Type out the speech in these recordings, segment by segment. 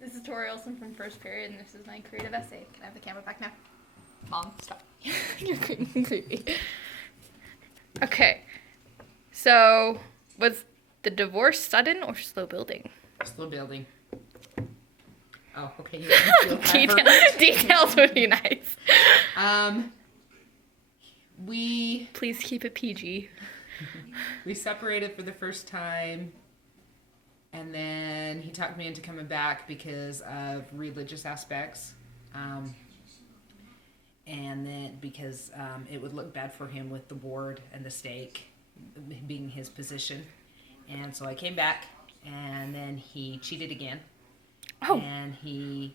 This is Tori Olson from first period, and this is my creative essay. Can I have the camera back now? Mom, stop. You're creepy. Okay. So, was the divorce sudden or slow building? Slow building. Oh, okay. You Details would be nice. Please keep it PG. We separated for the first time, and then he talked me into coming back because of religious aspects, and then because it would look bad for him with the ward and the stake being his position, and so I came back, and then he cheated again. Oh. And he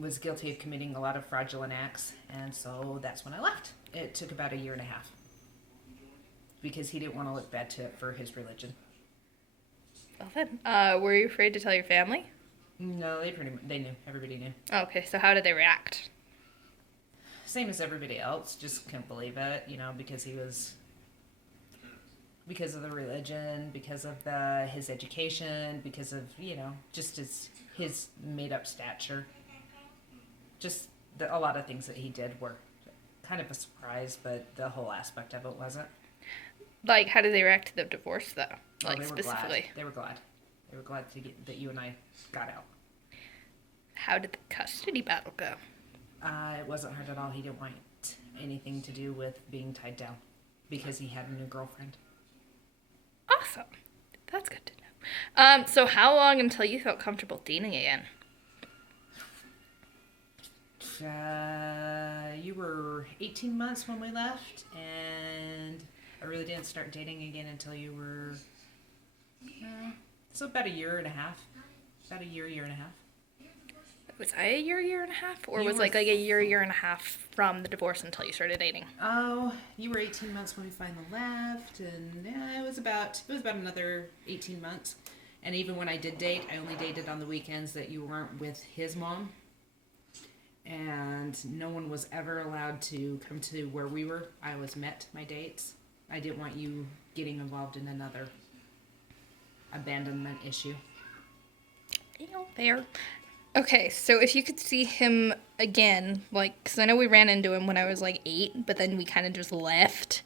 was guilty of committing a lot of fraudulent acts, and so that's when I left. It took about 1.5 years because he didn't want to look bad for his religion. Well then, were you afraid to tell your family? No, they knew. Everybody knew. Okay, so how did they react? Same as everybody else. Just couldn't believe it, because of the religion, because of his education, because of just his made up stature. Just a lot of things that he did were kind of a surprise, but the whole aspect of it wasn't. Like, how did they react to the divorce, though? Oh, Like, they specifically. They were glad. They were glad that you and I got out. How did the custody battle go? It wasn't hard at all. He didn't want anything to do with being tied down because he had a new girlfriend. Awesome. That's good to know. So how long until you felt comfortable dating again? You were 18 months when we left, and I really didn't start dating again until you were, so about 1.5 years. About a year and a half. Was I a year and a half? Or You was were like a year and a half from the divorce until you started dating? Oh, you were 18 months when we finally left, and it was about another 18 months. And even when I did date, I only dated on the weekends that you weren't with his mom. And no one was ever allowed to come to where we were. I always met my dates. I didn't want you getting involved in another abandonment issue. Fair. Okay, so if you could see him again, like, because I know we ran into him when I was, 8, but then we kind of just left.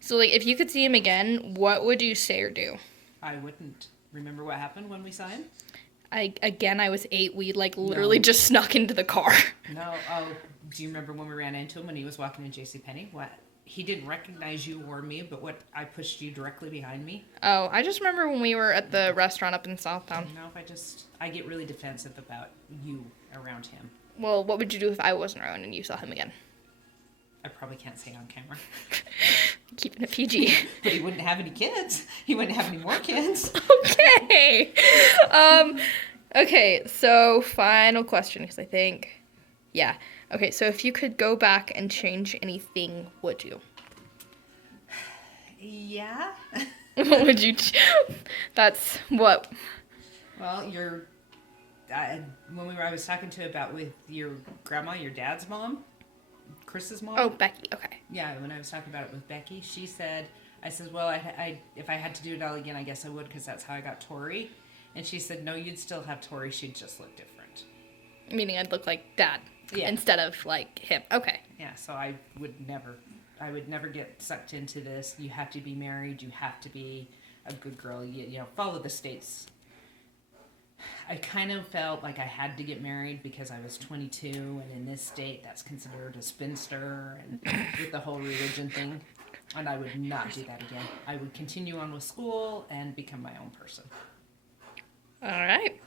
So, if you could see him again, what would you say or do? I wouldn't. Remember what happened when we saw him? I was 8. We, literally just snuck into the car. No. Oh, do you remember when we ran into him when he was walking in JCPenney? What? He didn't recognize you or me, but I pushed you directly behind me. Oh, I just remember when we were at the restaurant up in Southtown. No, I get really defensive about you around him. Well, what would you do if I wasn't around and you saw him again? I probably can't say on camera. Keeping it PG. But he wouldn't have any kids. He wouldn't have any more kids. Okay. Okay, so final question, because I think, yeah. Okay, so if you could go back and change anything, would you? Yeah. What would you? That's what. Well, I was talking to about with your grandma, your dad's mom, Chris's mom. Oh, Becky. Okay. Yeah, when I was talking about it with Becky, she said, I said, well, if I had to do it all again, I guess I would, because that's how I got Tori. And she said, no, you'd still have Tori. She'd just look different. Meaning I'd look like Dad instead of him. Okay. Yeah, so I would never get sucked into this. You have to be married. You have to be a good girl. Follow the state's. I kind of felt like I had to get married because I was 22, and in this state, that's considered a spinster, and with the whole religion thing. And I would not do that again. I would continue on with school and become my own person. All right.